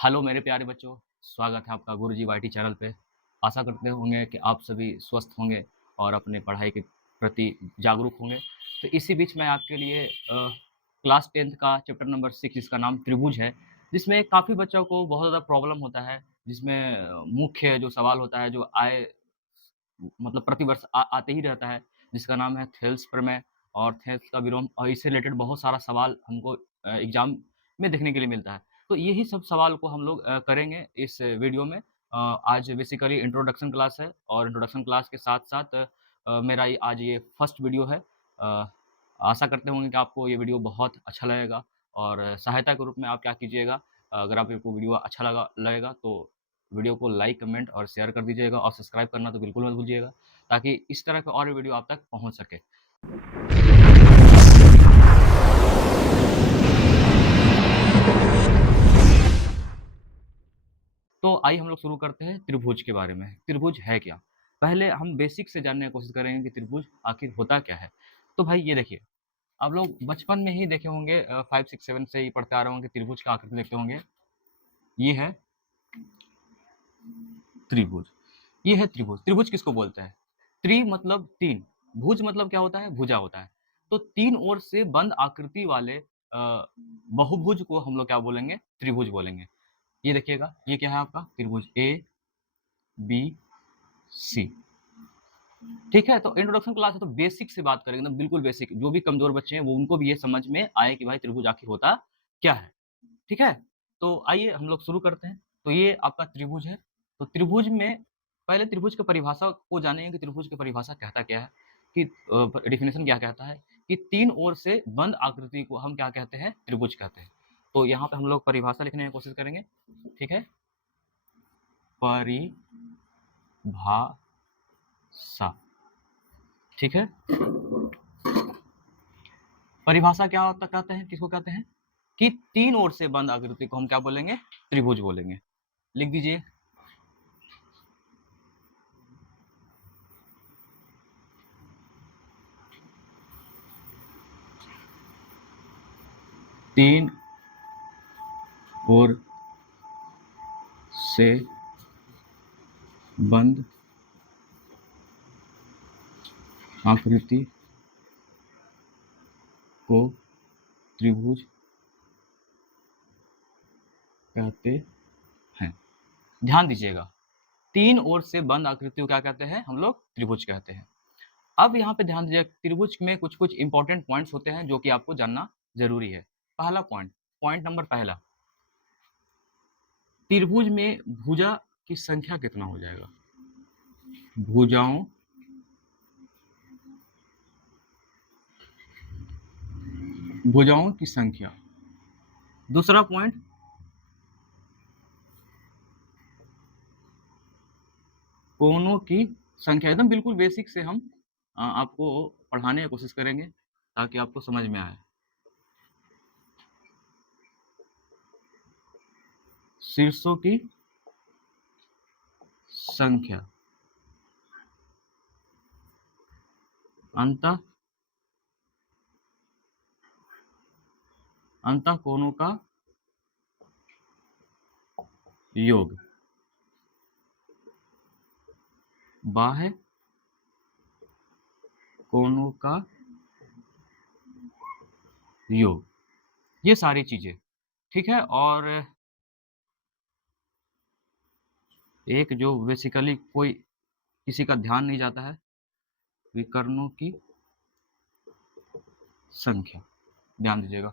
Hello मेरे प्यारे बच्चों, स्वागत है आपका गुरुजी वाईटी चैनल पे। आशा करते होंगे कि आप सभी स्वस्थ होंगे और अपने पढ़ाई के प्रति जागरूक होंगे। तो इसी बीच मैं आपके लिए क्लास 10th का चैप्टर नंबर 6 जिसका नाम त्रिभुज है, जिसमें काफ़ी बच्चों को बहुत ज़्यादा प्रॉब्लम होता है, जिसमें मुख्य जो सवाल होता है, जो आए मतलब प्रतिवर्ष आते ही रहता है, जिसका नाम है थेल्स प्रमेय और थेल्स का विलोम और इससे रिलेटेड बहुत सारा सवाल हमको एग्ज़ाम में देखने के लिए मिलता है। तो यही सब सवाल को हम लोग करेंगे इस वीडियो में। आज बेसिकली इंट्रोडक्शन क्लास है और इंट्रोडक्शन क्लास के साथ-साथ मेरा ये आज ये फर्स्ट वीडियो है। आशा करते होंगे कि आपको ये वीडियो बहुत अच्छा लगेगा और सहायता के रूप में आप क्या कीजिएगा, अगर आपको वीडियो अच्छा लगेगा तो वीडियो को लाइक, कमेंट और शेयर कर दीजिएगा और सब्सक्राइब करना तो बिल्कुल मत भूलिएगा, ताकि इस तरह के और वीडियो आप तक पहुँच सके। तो आइए हम लोग शुरू करते हैं त्रिभुज के बारे में। त्रिभुज है क्या? पहले हम बेसिक से जानने की कोशिश करेंगे कि त्रिभुज आखिर होता क्या है? तो भाई ये देखिए, आप लोग बचपन में ही देखे होंगे 5, 6, 7 से ही पढ़ते आ रहे होंगे, त्रिभुज का आकृति देखते होंगे। ये है त्रिभुज। ये है त्रिभुज। त्रिभुज किसको बोलते हैं? त्रि मतलब 3, भुज मतलब क्या होता है? भुजा होता है। तो 3 ओर से बंद आकृति वाले बहुभुज को हम लोग क्या बोलेंगे? त्रिभुज बोलेंगे। ये देखिएगा, ये क्या है आपका? त्रिभुज ए, बी, सी। ठीक है? तो इंट्रोडक्शन क्लास है तो बेसिक से बात करेंगे, एकदम बिल्कुल बेसिक। जो भी कमज़ोर बच्चे हैं वो उनको भी ये समझ में आए कि भाई त्रिभुज आखिर होता क्या है? ठीक है? तो आइए हम लोग शुरू करते हैं। तो ये आपका त्रिभुज है। तो त्रिभुज में पहले त्रिभुज की परिभाषा को जानेंगे कि त्रिभुज की परिभाषा कहता क्या है, कि डेफिनिशन क्या कहता है कि 3 ओर से बंद आकृति को हम क्या कहते हैं? त्रिभुज कहते हैं। तो यहाँ पे हम लोग परिभाषा लिखने की कोशिश करेंगे। ठीक है? परिभाषा। ठीक है? परिभाषा क्या होता कहते हैं? किसको कहते हैं? कि 3 ओर से बंद आकृति को हम क्या बोलेंगे? त्रिभुज बोलेंगे। लिख दीजिए। तीन ओर से बंद आकृति को त्रिभुज कहते हैं। ध्यान दीजिएगा, 3 ओर से बंद आकृति को क्या कहते हैं? हम लोग त्रिभुज कहते हैं। अब यहाँ पे ध्यान दीजिए, त्रिभुज में कुछ-कुछ इंपॉर्टेंट पॉइंट्स होते हैं जो कि आपको जानना ज़रूरी है। पहला पॉइंट, पॉइंट नंबर पहला, त्रिभुज में भुजा की संख्या कितना हो जाएगा? भुजाओं भुजाओं की संख्या। दूसरा पॉइंट, कोणों की संख्या। एकदम बिल्कुल बेसिक से हम आपको पढ़ाने की कोशिश करेंगे ताकि आपको समझ में आए। शीर्षों की संख्या, अंतः कोणों का योग, बाह्य कोणों का योग, ये सारी चीजें। ठीक है? और एक जो बेसिकली कोई किसी का ध्यान नहीं जाता है, विकर्णों की संख्या। ध्यान दीजिएगा,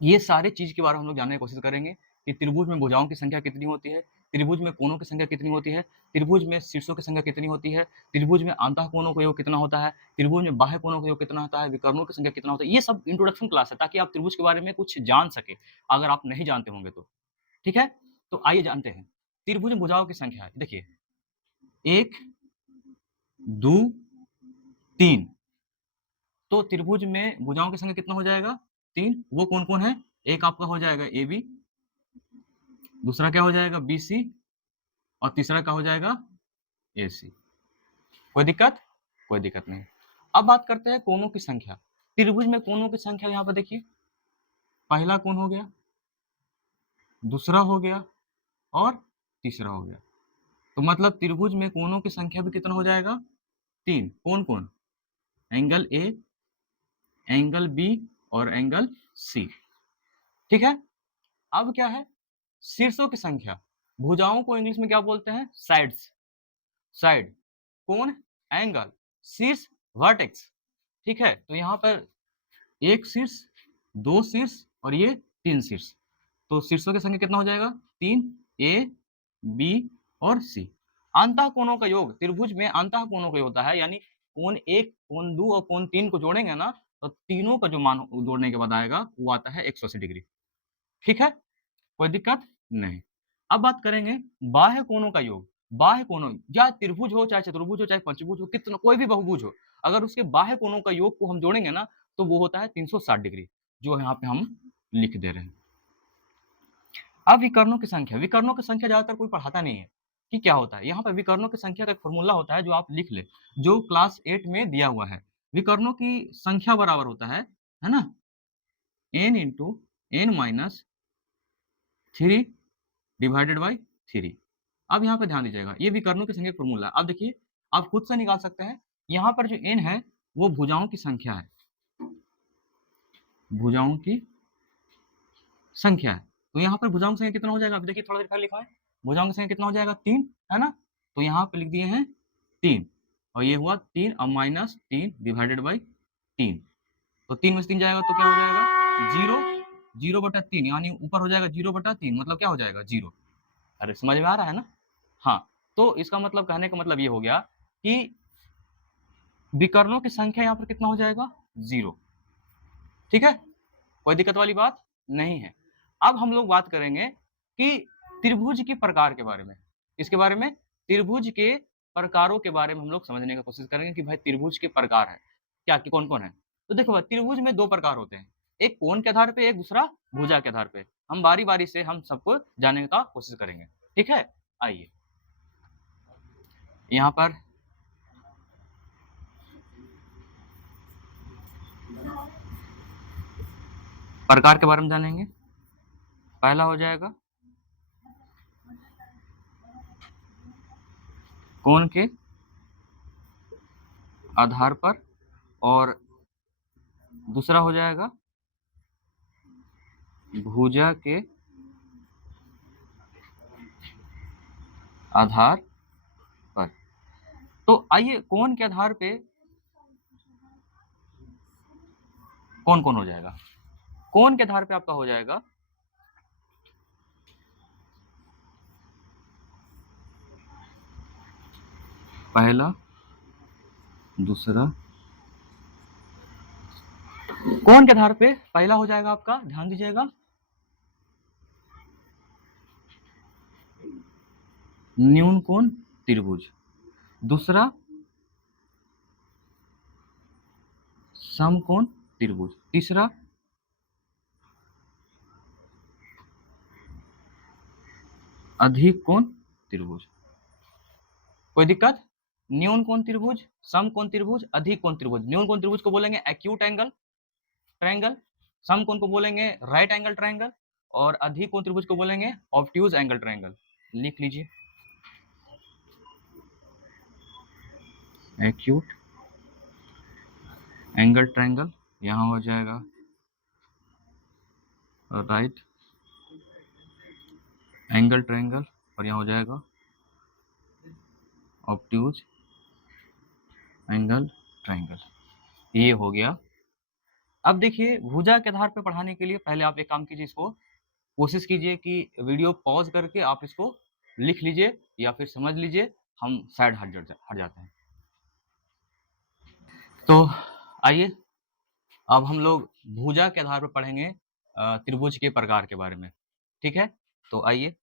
ये सारे चीज के बारे में हम लोग जानने की कोशिश करेंगे कि त्रिभुज में भुजाओं की संख्या कितनी होती है, त्रिभुज में कोणों की संख्या कितनी होती है, त्रिभुज में शीर्षों की संख्या कितनी होती है, त्रिभुज में अंतः कोणों का योग कितना होता है, त्रिभुज में बाह्य कोणों का योग कितना होता है, विकर्णों की संख्या कितना होता है। ये सब इंट्रोडक्शन क्लास है ताकि आप त्रिभुज के बारे में कुछ जान सके, अगर आप नहीं जानते होंगे तो। ठीक है? तो आइए जानते हैं त्रिभुज में भुजाओं की संख्या। देखिए, 1, 2, 3। तो त्रिभुज में भुजाओं की संख्या कितना हो जाएगा? 3। वो कौन-कौन है? एक आपका हो जाएगा AB, दूसरा क्या हो जाएगा? BC और तीसरा क्या हो जाएगा? AC। कोई दिक्कत? कोई दिक्कत नहीं। अब बात करते हैं कोणों की संख्या। त्रिभुज में कोणों की संख्या यहाँ पर देखिए, पहला कोण हो गया, दूसरा हो गया और तीसरा हो गया। तो मतलब त्रिभुज में कोणों की संख्या भी कितना हो जाएगा? 3। कौन कौन? एंगल ए, एंगल बी और एंगल सी। ठीक है। अब क्या है? शीर्षों की संख्या। भुजाओं को इंग्लिश में क्या बोलते हैं? साइड्स। साइड, कोण, एंगल, शीर्ष, वर्टेक्स। ठीक है। तो यहाँ पर एक शीर्ष, दो शीर्ष और ये 3 शीर्ष। तो शीर्षों की संख्या कितना हो जाएगा? 3, ए, बी और सी। अंतः कोणों का योग, त्रिभुज में अंतः कोणों का योग होता है, यानी कोण 1, कोण 2 और कोण 3 को जोड़ेंगे ना, तो तीनों का जो मान जोड़ने के बाद आएगा वो आता है 180 डिग्री। ठीक है, कोई दिक्कत नहीं। अब बात करेंगे बाह्य कोणों का योग। बाह्य कोणों, या त्रिभुज हो, चाहे चतुर्भुज हो, चाहे पंचभुज हो, कितना कोई भी बहुभुज हो, अगर उसके बाह्य कोणों का योग को हम जोड़ेंगे ना, तो वो होता है 360 डिग्री, जो यहाँ पे हम लिख दे रहे हैं। अब विकर्णों की संख्या। विकर्णों की संख्या ज्यादातर कोई पढ़ाता नहीं है कि क्या होता है। यहाँ पर विकर्णों की संख्या का एक फॉर्मूला होता है जो आप लिख ले, जो क्लास 8 में दिया हुआ है। विकर्णों की संख्या बराबर होता है ना, n into n minus 3 divided by 3। अब यहाँ पे ध्यान दीजिएगा, ये विकर्णों की संख्या फॉर्मूला। अब देखिए, आप खुद से निकाल सकते हैं। यहाँ पर जो n है वो भुजाओं की संख्या है, भुजाओं की संख्या है। तो यहाँ पर भुजाओं की संख्या कितना हो जाएगा? अब देखिए, थोड़ा देर लिखा है, भुजाओं की संख्या कितना हो जाएगा? 3, है ना। तो यहाँ पे लिख दिए हैं 3, और ये हुआ 3 और माइनस 3 डिवाइडेड बाई 3। तो 3 में से 3 जाएगा तो क्या हो जाएगा? 0, 0/3, यानी ऊपर हो जाएगा 0/3, मतलब क्या हो जाएगा? 0। अरे समझ में आ रहा है ना? हाँ। तो इसका मतलब, कहने का मतलब ये हो गया कि विकर्णों की संख्या यहाँ पर कितना हो जाएगा? 0। ठीक है, कोई दिक्कत वाली बात नहीं है। अब हम लोग बात करेंगे कि त्रिभुज के प्रकार के बारे में। इसके बारे में, त्रिभुज के प्रकारों के बारे में हम लोग समझने की कोशिश करेंगे कि भाई त्रिभुज के प्रकार है क्या, कि कौन कौन है। तो देखो, त्रिभुज में 2 प्रकार होते हैं, एक कोण के आधार पे, एक दूसरा भुजा के आधार पे। हम बारी बारी से हम सबको जानने का कोशिश करेंगे। ठीक है, आइए यहाँ पर प्रकार के बारे में जानेंगे। पहला हो जाएगा कोण के आधार पर, और दूसरा हो जाएगा भुजा के आधार पर। तो आइए, कोण के आधार पे कौन कौन हो जाएगा? कोण के आधार पे आपका हो जाएगा पहला, दूसरा। कोण के आधार पे पहला हो जाएगा आपका, ध्यान दीजिएगा, न्यून कोण त्रिभुज। दूसरा, समकोण त्रिभुज। तीसरा, अधिक कोण त्रिभुज। कोई दिक्कत? न्यून कोण त्रिभुज, समकोण त्रिभुज, अधिक कोण त्रिभुज। न्यून कोण त्रिभुज को बोलेंगे एक्यूट एंगल ट्रायंगल, समकोण को बोलेंगे राइट एंगल ट्रायंगल, और अधिक कोण त्रिभुज को बोलेंगे ऑब्ट्यूज एंगल ट्रायंगल। लिख लीजिए, एक्यूट एंगल ट्रायंगल, यहाँ हो जाएगा राइट एंगल ट्रायंगल, और यहाँ हो जाएगा ऑब्ट्यूज एंगल ट्रायंगल। ये हो गया। अब देखिए, भुजा के आधार पर पढ़ाने के लिए पहले आप एक काम कीजिए, इसको कोशिश कीजिए कि वीडियो पॉज करके आप इसको लिख लीजिए या फिर समझ लीजिए, हम साइड हट जाते हैं। तो आइए, अब हम लोग भुजा के आधार पर पढ़ेंगे त्रिभुज के प्रकार के बारे में। ठीक है, तो आइए,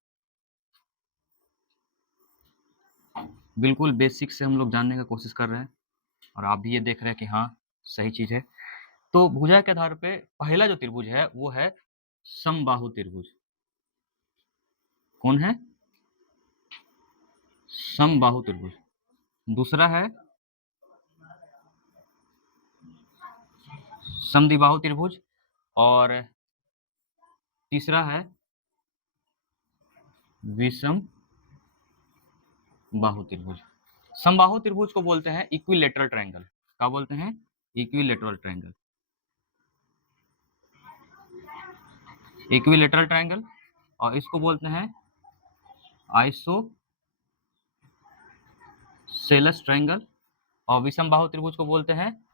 बिल्कुल बेसिक से हम लोग जानने का कोशिश कर रहे हैं, और आप भी ये देख रहे हैं कि हाँ, सही चीज है। तो भुजा के आधार पे पहला जो त्रिभुज है वो है समबाहु त्रिभुज। कौन है? समबाहु त्रिभुज। दूसरा है समद्विबाहु त्रिभुज, और तीसरा है विषम बाहु त्रिभुज। समबाहु त्रिभुज को बोलते हैं इक्विलेटरल ट्रायंगल। क्या बोलते हैं? Equilateral triangle. इक्विलेटरल ट्रायंगल, और इसको बोलते हैं आइसोसेलेस ट्रायंगल, और विषम बाहु त्रिभुज को बोलते हैं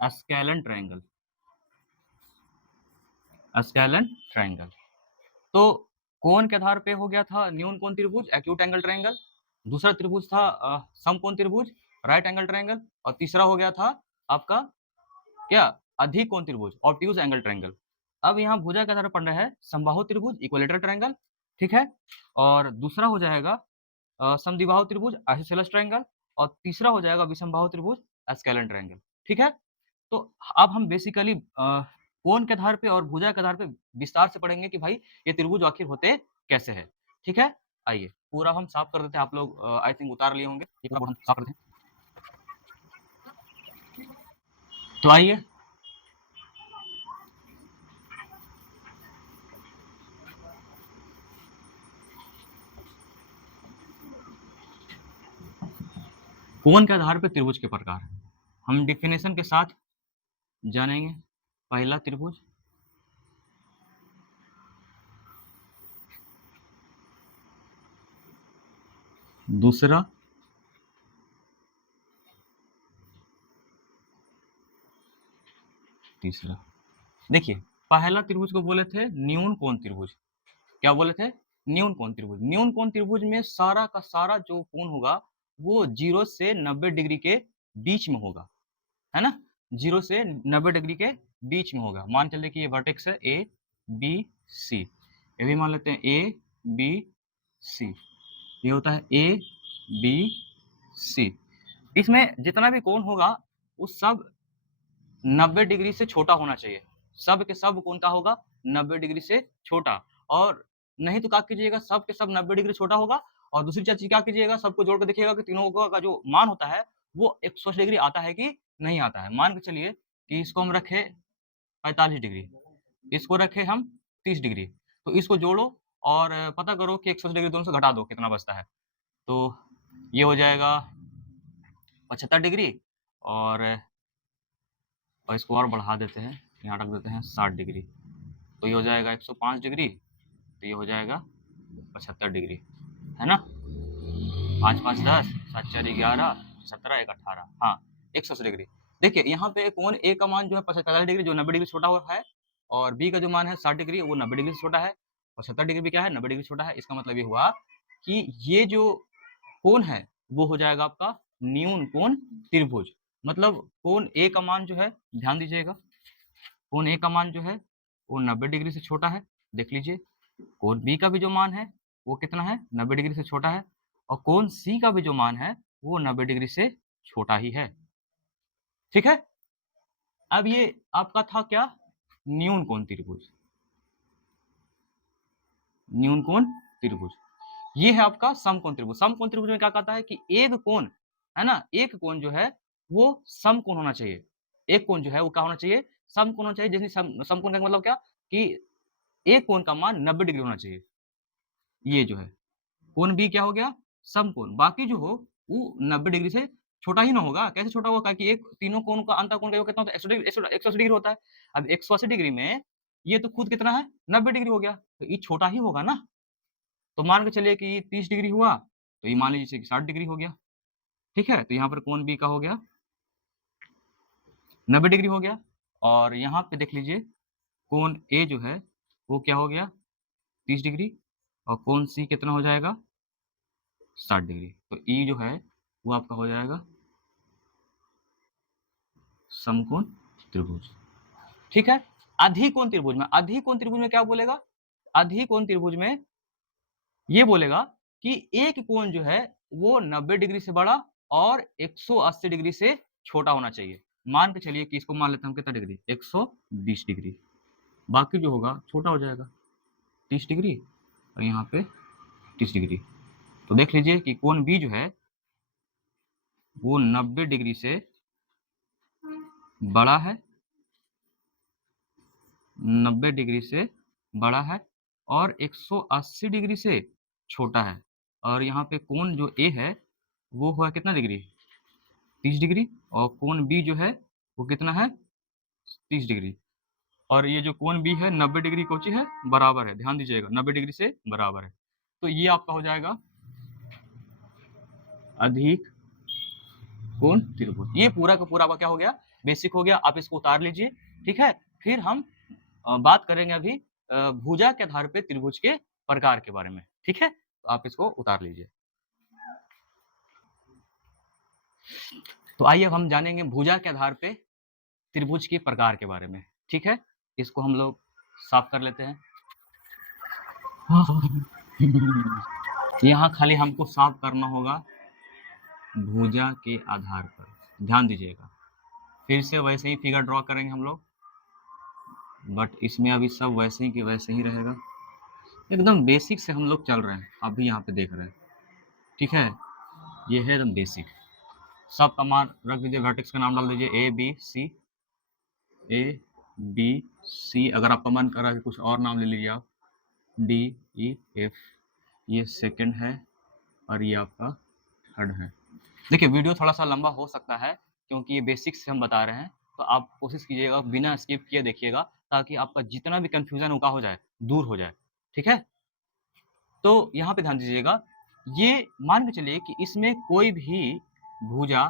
स्केलन ट्रायंगल। Scalene triangle. तो कोण के आधार पे हो गया था न्यून कोण त्रिभुज, एक्यूट एंगल ट्रायंगल। दूसरा त्रिभुज था समकोण त्रिभुज, राइट एंगल ट्रायंगल। और तीसरा हो गया था आपका क्या? अधिक कोण त्रिभुज, ऑब्ट्यूज एंगल ट्रायंगल। अब यहाँ भुजा के आधार पर पड़ रहा है समबाहु त्रिभुज, इक्विलेटरल ट्रायंगल, ठीक है। और दूसरा हो जाएगा समद्विबाहु त्रिभुज, आइसोसेलेस ट्रायंगल। और तीसरा हो जाएगा विषमबाहु त्रिभुज, स्केलन ट्रायंगल, ठीक है। तो अब हम बेसिकली कोण के आधार पे और भुजा के आधार पे विस्तार से पढ़ेंगे कि भाई ये त्रिभुज आखिर होते कैसे हैं, ठीक है। आइए पूरा हम साफ कर देते हैं। आप लोग आई थिंक उतार लिए होंगे, ये पूरा बोर्ड हम साफ कर देते हैं। तो आइए, कोण के आधार पे त्रिभुज के प्रकार हम डिफिनेशन के साथ जानेंगे। पहला त्रिभुज, दूसरा, तीसरा। देखिए पहला त्रिभुज को बोले थे न्यून कोण त्रिभुज। क्या बोले थे? न्यून कोण त्रिभुज। न्यून कोण त्रिभुज में सारा का सारा जो कोण होगा वो 0 से 90 डिग्री के बीच में होगा, है ना। 0 से 90 डिग्री के बीच में होगा। मान चलिए कि ये वर्टेक्स है ए बी सी, ये भी मान लेते हैं ए बी सी, ये होता है ए बी सी। इसमें जितना भी कोण होगा वो सब 90 डिग्री से छोटा होना चाहिए। सब के सब कोण का होगा 90 डिग्री से छोटा। और नहीं तो क्या कीजिएगा, सब के सब 90 डिग्री छोटा होगा। और दूसरी चीज क्या कीजिएगा, सबको जोड़ कर देखिएगा कि तीनों का जो मान होता है वो 180 डिग्री आता है कि नहीं आता है। मान के चलिए कि इसको हम रखे 45 डिग्री, इसको रखे हम 30 डिग्री। तो इसको जोड़ो और पता करो कि 180 डिग्री दोनों से घटा दो कितना बचता है। तो ये हो जाएगा 75 डिग्री, और इसको और बढ़ा देते हैं, यहाँ रख देते हैं 60 डिग्री। तो ये हो जाएगा 105 डिग्री, तो ये हो जाएगा 75 डिग्री, है ना। 5 5 10, 7 4 11, 17 1 18, हाँ 180 डिग्री। देखिए यहाँ पे कोण ए का मान जो है 45 डिग्री, जो 90 डिग्री छोटा हुआ है, और बी का जो मान है 60 डिग्री, वो 90 डिग्री से छोटा है। 75 डिग्री भी क्या है, 90 डिग्री छोटा है। इसका मतलब ये हुआ कि ये जो कोण है वो हो जाएगा आपका न्यून कोण त्रिभुज। मतलब कोण ए का मान जो है, ध्यान दीजिएगा, कोण ए का मान जो है वो 90 डिग्री से छोटा है। देख लीजिए कोण बी का भी जो मान है वो कितना है, 90 डिग्री से छोटा है। और कोण सी का भी जो मान है वो 90 डिग्री से छोटा ही है, ठीक है। अब ये आपका था क्या, न्यून कोण त्रिभुज। न्यून कोण त्रिभुज ये है आपका समकोण त्रिभुज। समकोण त्रिभुज में क्या कहता है कि एक कोण है ना, एक कोण जो है वो समकोण होना चाहिए। एक कोण जो है वो क्या होना चाहिए, समकोण होना चाहिए। जैसे समकोण का मतलब क्या कि एक कोण का मान 90 डिग्री होना चाहिए। ये जो है कोण बी क्या हो गया, समकोण। बाकी जो हो वो 90 डिग्री से छोटा ही ना होगा। कैसे छोटा होगा, कि एक तीनों कोण का अंतर कोण का योग कितना होता है, 180 डिग्री होता है। अब 180 डिग्री में ये तो खुद कितना है, 90 डिग्री हो गया, तो ये छोटा ही होगा ना। तो मान के चलिए कि 30 डिग्री हुआ, तो ये मान लीजिए कि 60 डिग्री हो गया, ठीक है। तो यहाँ पर कोण बी का हो गया 90 डिग्री हो गया। और यहाँ पे देख लीजिए कोण ए जो है वो क्या हो गया 30 डिग्री, और कोण सी कितना हो जाएगा 60 डिग्री। तो ई जो है वो आपका हो जाएगा समकोण त्रिभुज, ठीक है। अधिकोण त्रिभुज में, अधिकोण त्रिभुज में क्या बोलेगा, अधिकोण त्रिभुज में ये बोलेगा कि एक कोण जो है वो 90 डिग्री से बड़ा और 180 डिग्री से छोटा होना चाहिए। मान के चलिए कि इसको मान लेते हैं हम कितना डिग्री, 120 डिग्री। बाकी जो होगा छोटा हो जाएगा 30 डिग्री, और यहाँ पे 30 डिग्री। तो देख लीजिए कि कोण बी जो है वो 90 डिग्री से बड़ा है, 90 डिग्री से बड़ा है, और 180 डिग्री से छोटा है, और यहाँ पे कोण जो ए है वो हुआ कितना डिग्री, 30 डिग्री, और कोण बी जो है वो कितना है, 30 डिग्री, और ये जो कोण बी है 90 डिग्री कोची है, बराबर है, ध्यान दीजिएगा 90 डिग्री से बराबर है। तो ये आपका हो जाएगा अधिक कोण त्रिभुज। ये पूरा का पूरा आपका क्या हो गया, बेसिक हो गया। आप इसको उतार लीजिए, ठीक है। फिर हम बात करेंगे अभी भुजा के आधार पे त्रिभुज के प्रकार के बारे में, ठीक है। तो आप इसको उतार लीजिए। तो आइए अब हम जानेंगे भुजा के आधार पे त्रिभुज के प्रकार के बारे में, ठीक है। इसको हम लोग साफ कर लेते हैं। यहाँ खाली हमको साफ करना होगा भुजा के आधार पर, ध्यान दीजिएगा। फिर से वैसे ही फिगर ड्रॉ करेंगे हम लोग, बट इसमें अभी सब वैसे ही के वैसे ही रहेगा। एकदम बेसिक से हम लोग चल रहे हैं, आप भी यहाँ पे देख रहे हैं, ठीक है। ये है एकदम बेसिक। सब का मान रख दीजिए, वर्टेक्स का नाम डाल दीजिए ए बी सी, ए बी सी। अगर आपका मन कर रहा है कुछ और नाम ले लीजिए आप, डी ई एफ। ये सेकंड है और ये आपका थर्ड है। देखिए वीडियो थोड़ा सा लंबा हो सकता है क्योंकि ये बेसिक से हम बता रहे हैं, तो आप कोशिश कीजिएगा बिना स्किप किए देखिएगा, ताकि आपका जितना भी कंफ्यूजन होगा हो जाए, दूर हो जाए, ठीक है। तो यहाँ पे ध्यान दीजिएगा, ये मान के चलिए कि इसमें कोई भी भुजा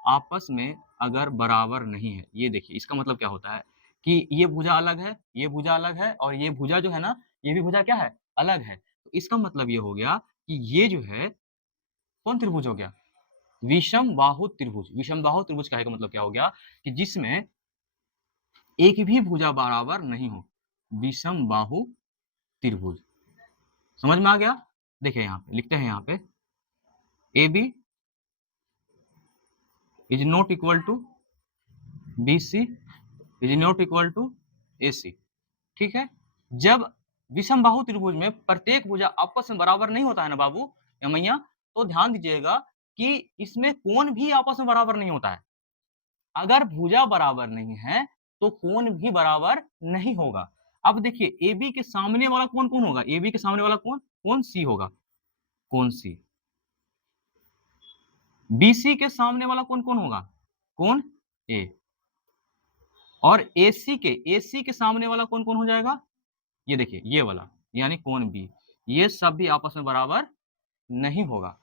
आपस में अगर बराबर नहीं है, ये देखिए इसका मतलब क्या होता है कि ये भुजा अलग है, ये भुजा अलग है, और ये भुजा जो है ना, ये भी भुजा क्या है, अलग है। तो इसका मतलब ये हो गया कि ये जो है कौन त्रिभुज हो गया, विषम बाहु त्रिभुज। विषम बाहु त्रिभुज का मतलब क्या हो गया कि जिसमें एक भी भुजा बराबर नहीं हो, विषम बाहु त्रिभुज। समझ में आ गया। देखिए यहाँ पे लिखते हैं, यहाँ पे A B is not equal to B C is not equal to A C, ठीक है। जब विषम बाहु त्रिभुज में प्रत्येक भुजा आपस में बराबर नहीं होता है ना बाबू या मैया, तो ध्यान दीजिएगा कि इसमें कोण भी आपस में बराबर नहीं होता है। अगर भुजा बराबर नहीं है तो कोण भी बराबर नहीं होगा। अब देखिए ए बी के सामने वाला कोण कौन होगा, ए बी के सामने वाला कोण कोण सी होगा, कोण सी। बीसी के सामने वाला कोण कौन होगा, कोण ए। और एसी के सामने वाला कोण कौन हो जाएगा, ये देखिए ये वाला, यानी कोण बी। ये सब भी आपस में बराबर नहीं होगा।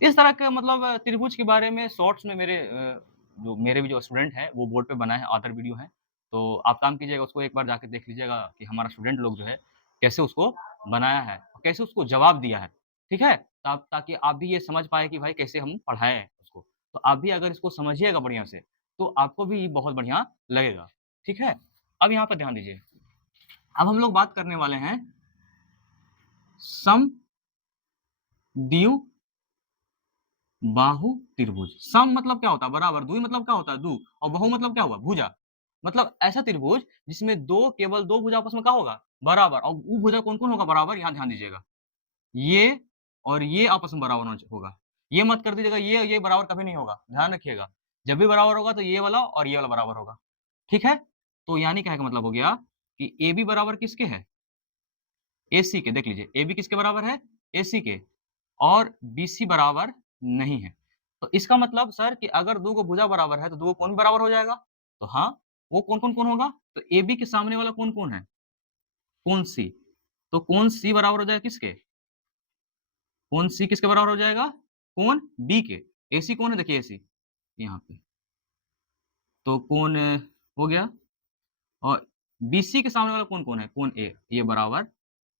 इस तरह के मतलब त्रिभुज के बारे में शॉर्ट्स में मेरे भी जो स्टूडेंट हैं वो बोर्ड पे बनाए हैं, अदर वीडियो हैं। तो आप काम कीजिएगा, उसको एक बार जाके देख लीजिएगा कि हमारा स्टूडेंट लोग जो है कैसे उसको बनाया है और कैसे उसको जवाब दिया है, ठीक है। ताकि आप भी ये समझ पाए कि भाई कैसे हम पढ़ाए उसको। तो आप भी अगर इसको समझिएगा बढ़िया से, तो आपको भी बहुत बढ़िया लगेगा, ठीक है। अब यहाँ पर ध्यान दीजिए, अब हम लोग बात करने वाले हैं सम द्वि बाहु त्रिभुज। सम मतलब क्या होता है, बराबर। द्वि मतलब क्या होता है, दो। और बाहु मतलब क्या हुआ, भुजा। मतलब ऐसा त्रिभुज जिसमें केवल दो भुजा आपस में क्या होगा, बराबर। और वो भुजा कौन कौन होगा बराबर, यहाँ ध्यान दीजिएगा, ये और ये आपस में बराबर होगा। ये मत कर दीजिएगा ये बराबर कभी नहीं होगा, ध्यान रखिएगा। जब भी बराबर होगा तो ये वाला और ये वाला बराबर होगा, ठीक है। तो यानी क्या मतलब हो गया कि ए बी बराबर किसके है, AC के। देख लीजिए ए बी किसके बराबर है, AC के, और BC बराबर नहीं है। तो इसका मतलब सर कि अगर दो को भुजा बराबर है तो दो कोण बराबर हो जाएगा। तो हाँ, वो कौन होगा, तो AB के सामने वाला कोण कौन है, कोण C। तो कोण C बराबर हो जाएगा किसके, कोण C किसके बराबर हो जाएगा, कोण B के। AC कौन है, देखिए AC यहाँ पे, तो कोण हो गया। और BC के सामने वाला कोण कौन है, कोण A। ये बराबर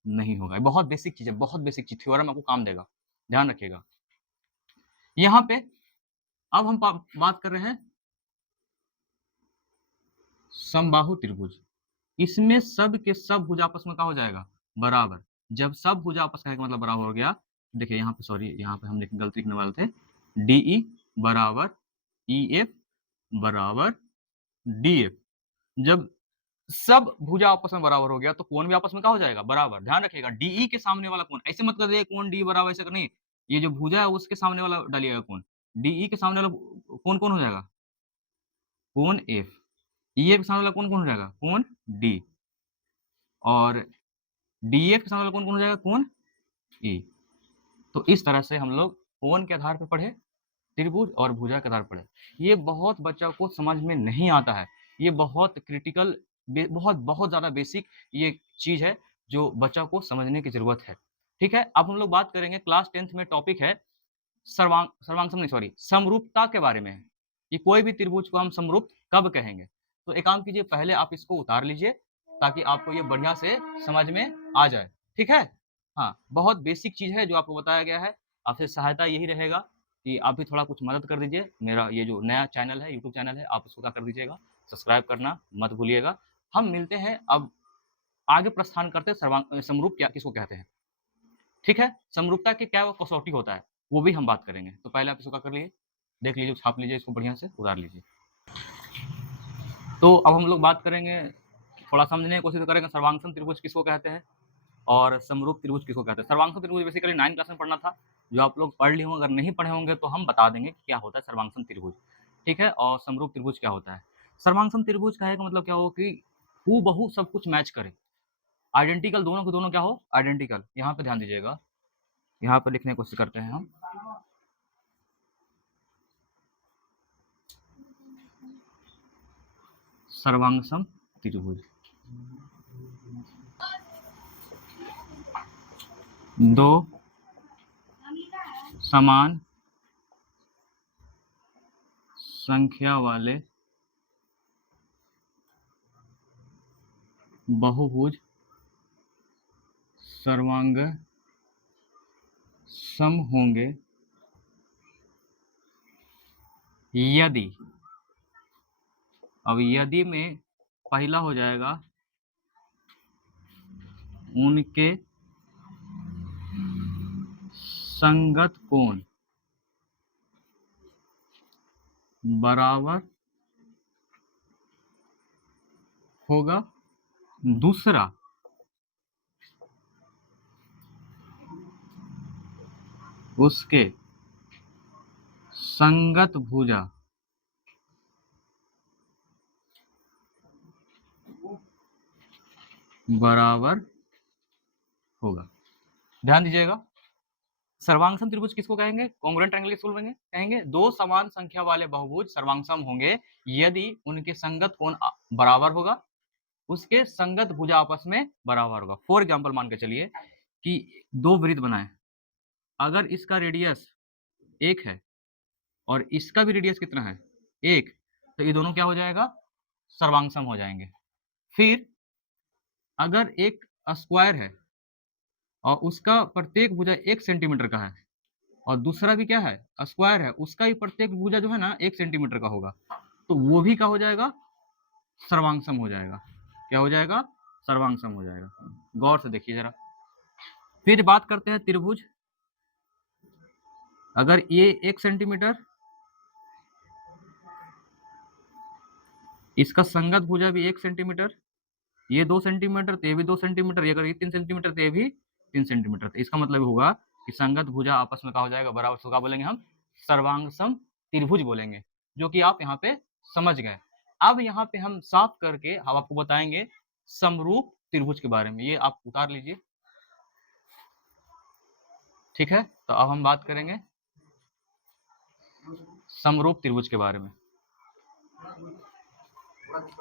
नहीं होगा। बहुत बेसिक चीज है, बहुत बेसिक चीज, थ्योरम आपको काम देगा, ध्यान रखिएगा। यहाँ पे अब हम बात कर रहे हैं समबाहु त्रिभुज। इसमें सब के सब भुजा आपस में क्या हो जाएगा, बराबर। जब सब भुजा आपस का मतलब बराबर हो गया, देखिए यहाँ पे, सॉरी यहाँ पे हम गलती करने वाले थे, DE बराबर EF बराबर DF। जब सब भुजा आपस में बराबर हो गया तो कोण भी आपस में क्या हो जाएगा, बराबर। ध्यान रखिएगा, DE के सामने वाला कोण, ऐसे मत कर दिए कोण D बराबर, ऐसे नहीं। ये जो भुजा है उसके सामने वाला डालिएगा कोण, DE के सामने वाला कोण कौन हो जाएगा, कोण F। EF के सामने वाला कोण कौन हो जाएगा, कोण D। और DF के सामने वाला कोण कौन हो जाएगा, कोण E। तो इस तरह से हम लोग कोण के आधार पर पढ़े, त्रिभुज और भुजा के आधार पर पढ़े। ये बहुत बच्चों को समझ में नहीं आता है, ये बहुत क्रिटिकल, बहुत ज़्यादा बेसिक ये चीज़ है जो बच्चों को समझने की ज़रूरत है। ठीक है, अब हम लोग बात करेंगे, क्लास 10th में टॉपिक है समरूपता के बारे में है कि कोई भी त्रिभुज को हम समरूप कब कहेंगे। तो एक काम कीजिए, पहले आप इसको उतार लीजिए ताकि आपको ये बढ़िया से समझ में आ जाए। ठीक है, हाँ, बहुत बेसिक चीज़ है जो आपको बताया गया है। आपसे सहायता यही रहेगा कि आप भी थोड़ा कुछ मदद कर दीजिए। मेरा ये जो नया चैनल है, यूट्यूब चैनल है, आप उसको क्या कर दीजिएगा, सब्सक्राइब करना मत भूलिएगा। हम मिलते हैं, अब आगे प्रस्थान करते हैं समरूप क्या किसको कहते हैं। ठीक है, समरूपता की क्या वो कसौटी होता है वो भी हम बात करेंगे। तो पहले आप इसको क्या कर लीजिए, देख लीजिए, छाप लीजिए, इसको बढ़िया से उतार लीजिए। तो अब हम लोग बात करेंगे, थोड़ा समझने की कोशिश करेंगे सर्वांगसम त्रिभुज किसको कहते हैं और समरूप त्रिभुज किसको कहते हैं। सर्वांगसम त्रिभुज बेसिकली 9 क्लास में पढ़ना था, जो आप लोग पढ़ लिए होंगे। अगर नहीं पढ़े होंगे तो हम बता देंगे कि क्या होता है सर्वांगसम त्रिभुज। ठीक है, और समरूप त्रिभुज क्या होता है। सर्वांगसम त्रिभुज का मतलब क्या हो कि हूबहू सब कुछ मैच करे, आइडेंटिकल, दोनों के दोनों क्या हो, आइडेंटिकल। यहाँ पे ध्यान दीजिएगा, यहाँ पे लिखने की कोशिश करते हैं हम। सर्वांगसम त्रिभुज, दो समान संख्या वाले बहुभुज सर्वांग सम होंगे यदि, अब यदि में पहला हो जाएगा उनके संगत कोण बराबर होगा, दूसरा उसके संगत भुजा बराबर होगा। ध्यान दीजिएगा, सर्वांगसम त्रिभुज किसको कहेंगे, कॉन्ग्रुएंट ट्रायंगल किसको कहेंगे, दो समान संख्या वाले बहुभुज सर्वांगसम होंगे यदि उनके संगत कोण बराबर होगा, उसके संगत भुजा आपस में बराबर होगा। फॉर एग्जाम्पल मान के चलिए कि दो वृत्त बनाए, अगर इसका रेडियस 1 है और इसका भी रेडियस कितना है 1, तो ये दोनों क्या हो जाएगा, सर्वांगसम हो जाएंगे। फिर अगर एक स्क्वायर है और उसका प्रत्येक भुजा 1 सेंटीमीटर का है और दूसरा भी क्या है, स्क्वायर है, उसका भी प्रत्येक भुजा जो है ना 1 सेंटीमीटर का होगा, तो वो भी क्या हो जाएगा, सर्वांगसम हो जाएगा। क्या हो जाएगा, सर्वांगसम हो जाएगा। गौर से देखिए जरा। फिर बात करते हैं त्रिभुज, अगर ये 1 सेंटीमीटर, इसका संगत भुजा भी 1 सेंटीमीटर, ये 2 सेंटीमीटर, तो ये भी 2 सेंटीमीटर, ये अगर ये 3 सेंटीमीटर तो ये भी 3 सेंटीमीटर, तो इसका मतलब होगा कि संगत भुजा आपस में क्या हो जाएगा, बराबर। तो क्या बोलेंगे हम, सर्वांगसम त्रिभुज बोलेंगे, जो कि आप यहाँ पे समझ गए। अब यहाँ पे हम साफ करके हम आपको बताएंगे समरूप त्रिभुज के बारे में, ये आप उतार लीजिए। ठीक है, तो अब हम बात करेंगे समरूप त्रिभुज के बारे में।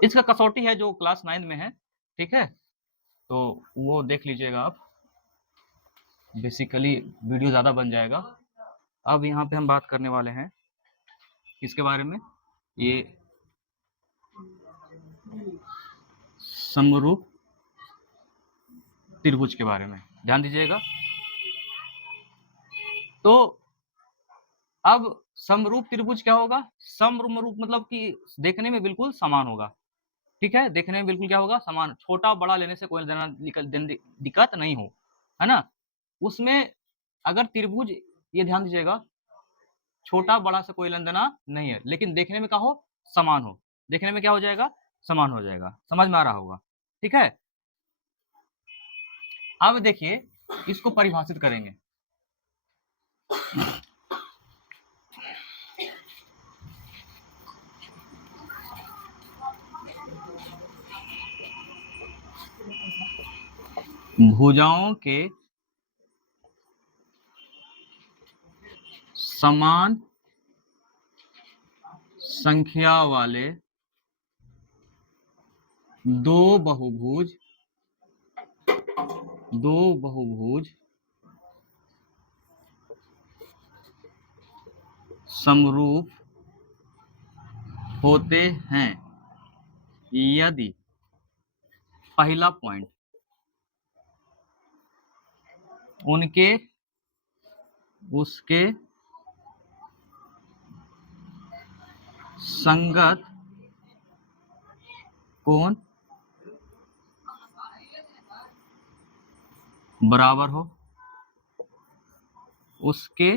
इसका कसौटी है जो क्लास 9 में है, ठीक है, तो वो देख लीजिएगा आप, बेसिकली वीडियो ज़्यादा बन जाएगा। अब यहाँ पे हम बात करने वाले हैं किसके बारे में, ये समरूप त्रिभुज के बारे में, ध्यान दीजिएगा। तो अब समरूप त्रिभुज क्या होगा, समरूप मतलब कि देखने में बिल्कुल समान होगा। ठीक है, देखने में बिल्कुल क्या होगा, समान, छोटा बड़ा लेने से कोई दिक्कत नहीं हो, है ना। उसमें अगर त्रिभुज, ये ध्यान दीजिएगा, छोटा बड़ा से कोई लेना देना नहीं है, लेकिन देखने में क्या हो, समान हो, देखने में क्या हो जाएगा, समान हो जाएगा। समझ में आ रहा होगा, ठीक है। अब देखिए इसको परिभाषित करेंगे। भुजाओं के समान संख्या वाले दो बहुभुज समरूप होते हैं यदि, पहला पॉइंट, उनके उसके संगत कोण बराबर हो, उसके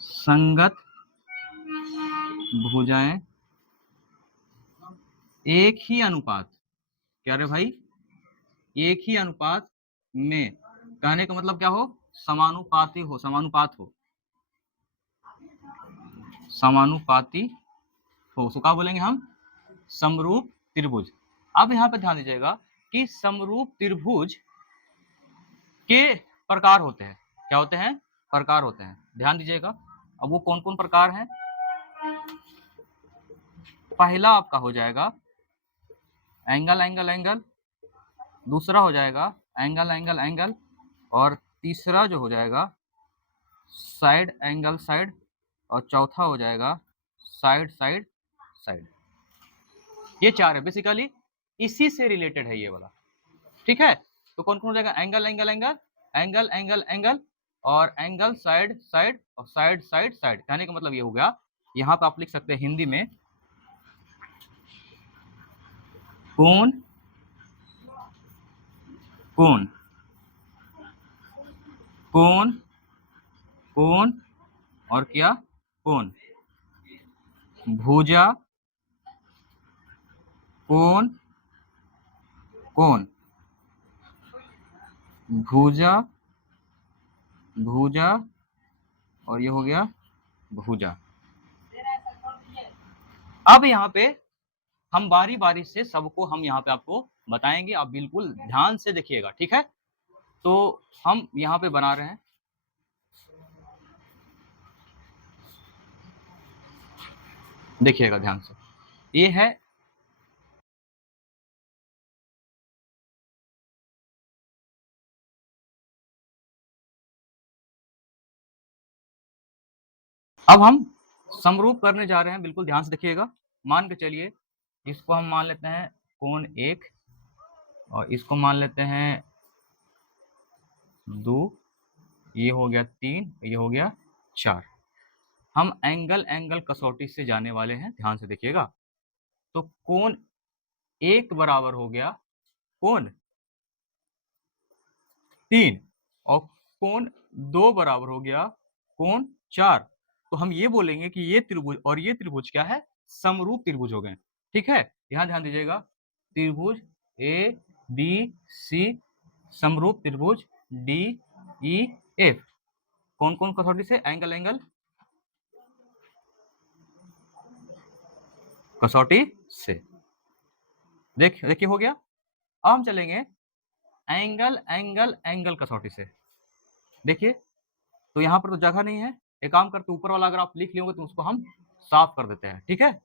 संगत भुजाएं एक ही अनुपात, क्या रे भाई, एक ही अनुपात में, कहने का मतलब क्या हो, समानुपाती हो, समानुपात हो, समानुपाती हो, उसको क्या बोलेंगे हम, समरूप त्रिभुज। अब यहाँ पे ध्यान दीजिएगा कि समरूप त्रिभुज के प्रकार होते हैं, क्या होते हैं, प्रकार होते हैं, ध्यान दीजिएगा। अब वो कौन कौन प्रकार हैं, पहला आपका हो जाएगा एंगल एंगल एंगल, दूसरा हो जाएगा एंगल एंगल एंगल, और तीसरा जो हो जाएगा साइड एंगल साइड, और चौथा हो जाएगा साइड साइड साइड। ये चार है, बेसिकली इसी से रिलेटेड है ये वाला, ठीक है। तो कौन कौन हो जाएगा, angle angle angle, angle angle angle, और एंगल साइड साइड, और साइड साइड साइड। कहने का मतलब ये हो गया, यहाँ पे आप लिख सकते हैं हिंदी में, कोण कोण कोण कोण और क्या, कोण, भुजा कोण कोण, भुजा भुजा, और ये हो गया भुजा। अब यहाँ पे हम बारी बारी से सबको हम यहाँ पे आपको बताएंगे, आप बिल्कुल ध्यान से देखिएगा, ठीक है। तो हम यहाँ पे बना रहे हैं, देखिएगा ध्यान से, ये है अब हम समरूप करने जा रहे हैं, बिल्कुल ध्यान से देखिएगा। मान के चलिए इसको हम मान लेते हैं कोण 1, और इसको मान लेते हैं 2, ये हो गया 3, ये हो गया 4। हम एंगल एंगल कसौटी से जाने वाले हैं, ध्यान से देखिएगा। तो कोण 1 बराबर हो गया कोण 3, और कोण 2 बराबर हो गया कोण 4। तो हम ये बोलेंगे कि ये त्रिभुज और ये त्रिभुज क्या है, समरूप त्रिभुज हो गए, ठीक है। यहाँ ध्यान दीजिएगा, त्रिभुज ए बी सी, समरूप त्रिभुज डी ई एफ, कौन कौन कसौटी से, एंगल एंगल कसौटी से, देखिए हो गया। अब हम चलेंगे एंगल एंगल एंगल कसौटी से, देखिए। तो यहाँ पर तो जगह नहीं है, एक काम करते, ऊपर वाला अगर आप लिख लियोगे तो उसको हम साफ कर देते हैं, ठीक है।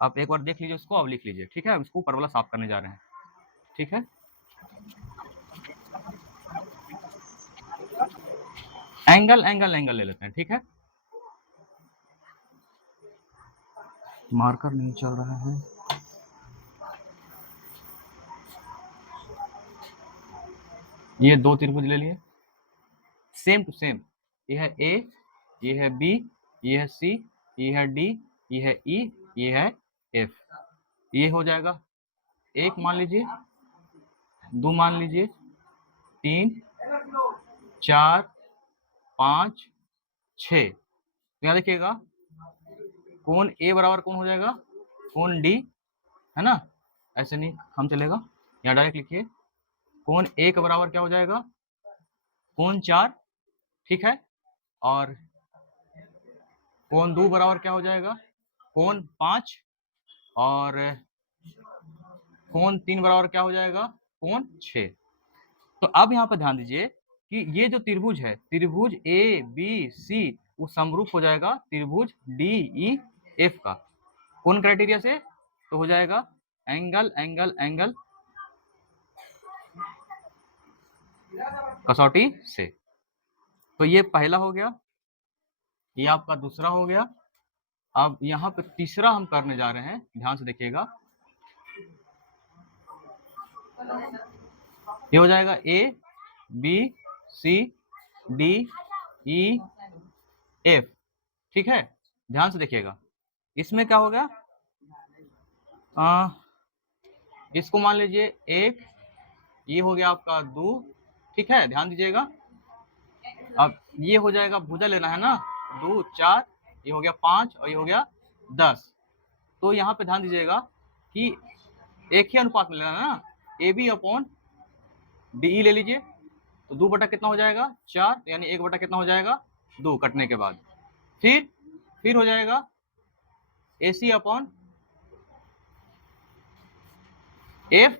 आप एक बार देख लीजिए उसको, अब लिख लीजिए, ठीक है। इसको ऊपर वाला साफ करने जा रहे हैं, ठीक है। एंगल एंगल एंगल ले लेते हैं, ठीक है। मार्कर नहीं चल रहा है, ये दो त्रिभुज ले लिए, सेम टू सेम, ये है ए, ये है बी, ये है सी, ये है डी, ये है ई, ये है एफ। ये हो जाएगा, एक मान लीजिए, दो मान लीजिए, 3 4 5 6। तो यहाँ देखिएगा, कोण ए बराबर कौन हो जाएगा, कोण डी, है ना। ऐसे नहीं हम चलेगा, यहाँ डायरेक्ट लिखिए, कोण ए के बराबर क्या हो जाएगा, कोण 4, ठीक है। और कोण 2 बराबर क्या हो जाएगा, कोण 5, और कोण 3 बराबर क्या हो जाएगा, कोण 6। तो अब यहाँ पर ध्यान दीजिए, कि ये जो त्रिभुज है, त्रिभुज ए बी सी, वो समरूप हो जाएगा त्रिभुज डी ई एफ का। कौन क्राइटेरिया से? तो हो जाएगा एंगल एंगल एंगल कसौटी से। तो ये पहला हो गया, ये आपका दूसरा हो गया। अब यहाँ पे तीसरा हम करने जा रहे हैं, ध्यान से देखिएगा। ये हो जाएगा A B C D E F, ठीक है। ध्यान से देखिएगा, इसमें क्या हो गया, इसको मान लीजिए एक, ये हो गया आपका 2, ठीक है। ध्यान दीजिएगा, अब ये हो जाएगा, भुजा लेना है ना, 2 4, ये हो गया 5 और ये हो गया 10। तो यहाँ पे ध्यान दीजिएगा कि एक ही अनुपात में लेना है ना, A B upon D E ले लीजिए। तो 2 बटा कितना हो जाएगा 4, यानी 1 बटा कितना हो जाएगा 2 कटने के बाद। फिर हो जाएगा ए सी अपॉन एफ।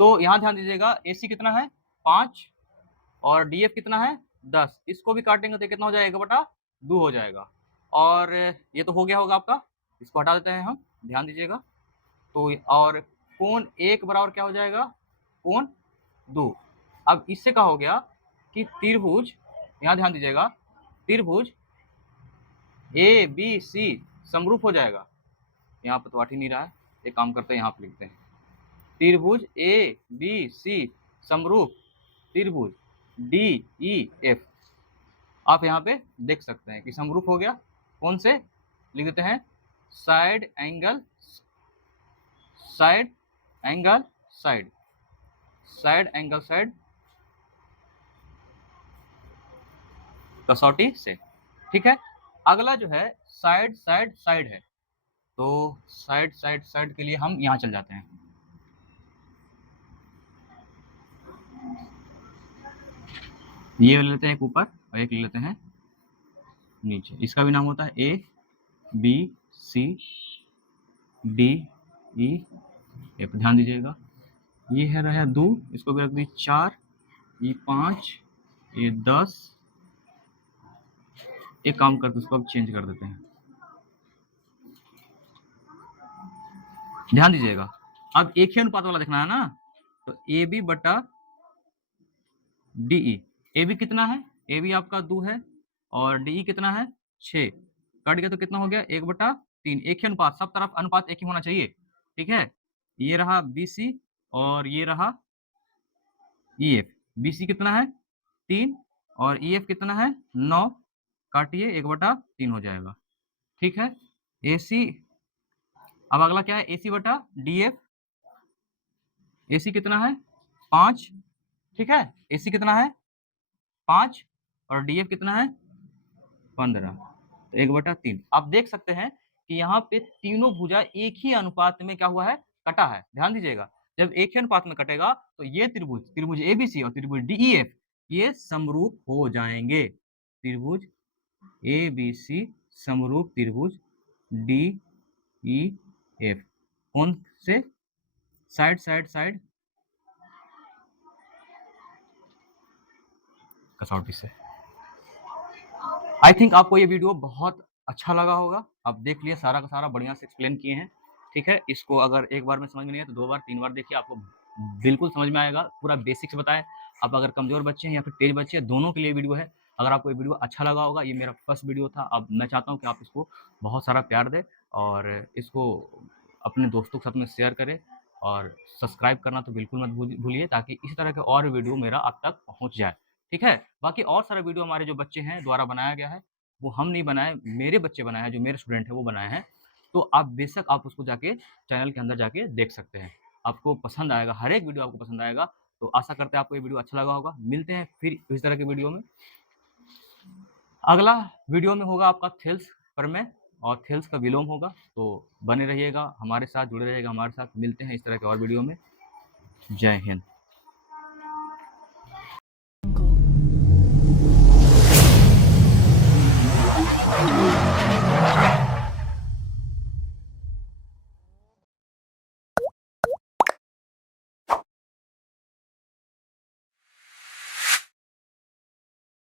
तो यहाँ ध्यान दीजिएगा, ए सी कितना है 5 और डी एफ कितना है 10। इसको भी काटेंगे तो कितना हो जाएगा, 1 बटा 2 हो जाएगा। और ये तो हो गया होगा आपका, इसको हटा देते हैं हम, ध्यान दीजिएगा। तो और कोण 1 बराबर क्या हो जाएगा, कोण 2। अब इससे क्या हो गया कि त्रिभुज, यहाँ ध्यान दीजिएगा, त्रिभुज ए बी सी समरूप हो जाएगा। यहाँ पे तो हट ही नहीं रहा है, एक काम करते हैं, यहाँ पे लिखते हैं त्रिभुज ए बी सी समरूप त्रिभुज डी ई एफ। आप यहाँ पे देख सकते हैं कि समरूप हो गया। कौन से? लिख देते हैं side angle side angle side, side angle side कसौटी से, ठीक है। अगला जो है साइड साइड साइड है, तो साइड साइड साइड के लिए हम यहाँ चल जाते हैं। ये ले लेते हैं एक ऊपर और एक ले लेते हैं नीचे। इसका भी नाम होता है A B C D E F. ध्यान दीजिएगा, ये है रहा 2, इसको भी रख दी 4, ये 5, ये 10। एक काम करते इसको अब चेंज कर देते हैं। ध्यान दीजिएगा, अब एक ही अनुपात वाला देखना है ना, तो ए बी बटा डी ई। ए बी कितना है, ए बी आपका 2 है और डी ई कितना है 6। कट गया तो कितना हो गया 1 बटा 3। एक ही अनुपात, सब तरफ अनुपात एक ही होना चाहिए, ठीक है। ये रहा बी सी और ये रहा ई एफ। बी सी कितना है 3 और ई एफ कितना है 9, काटिए 1 बटा 3 हो जाएगा, ठीक है। ए सी, अब अगला क्या है, ए सी बटा डी एफ। ए सी कितना है 5, ठीक है। ए सी कितना है 5 और डी एफ कितना है 15, तो 1 बटा 3। आप देख सकते हैं कि यहाँ पे तीनों भुजा एक ही अनुपात में क्या हुआ है, कटा है। ध्यान दीजिएगा, जब एक ही अनुपात में कटेगा तो ये त्रिभुज, त्रिभुज एबीसी और त्रिभुज डीईएफ, ये समरूप हो जाएंगे। त्रिभुज एबीसी समरूप त्रिभुज डीईएफ। कौन से? साइड साइड साइड कसौटी से। आई थिंक आपको ये वीडियो बहुत अच्छा लगा होगा। आप देख लिए, सारा का सारा बढ़िया से एक्सप्लेन किए हैं, ठीक है। इसको अगर एक बार में समझ में नहीं है तो 2 बार 3 बार देखिए, आपको बिल्कुल समझ में आएगा। पूरा बेसिक्स बताए। आप अगर कमजोर बच्चे हैं या फिर तेज बच्चे हैं, दोनों के लिए वीडियो है। अगर आपको ये वीडियो अच्छा लगा होगा, ये मेरा फर्स्ट वीडियो था, अब मैं चाहता हूँ कि आप इसको बहुत सारा प्यार दें और इसको अपने दोस्तों के साथ में शेयर करें और सब्सक्राइब करना तो बिल्कुल मत भूलिए, ताकि इसी तरह के और वीडियो मेरा आप तक पहुँच जाए, ठीक है। बाकी और सारे वीडियो हमारे जो बच्चे हैं द्वारा बनाया गया है, वो हम नहीं बनाए, मेरे बच्चे बनाए हैं, जो मेरे स्टूडेंट हैं वो बनाए हैं। तो आप बेशक आप उसको जाके चैनल के अंदर जाके देख सकते हैं, आपको पसंद आएगा, हर एक वीडियो आपको पसंद आएगा। तो आशा करते हैं आपको ये वीडियो अच्छा लगा होगा। मिलते हैं फिर इस तरह के वीडियो में। अगला वीडियो में होगा आपका थेल्स प्रमेय और थेल्स का विलोम होगा। तो बने रहिएगा हमारे साथ, जुड़े रहिएगा हमारे साथ। मिलते हैं इस तरह के और वीडियो में। जय हिंद।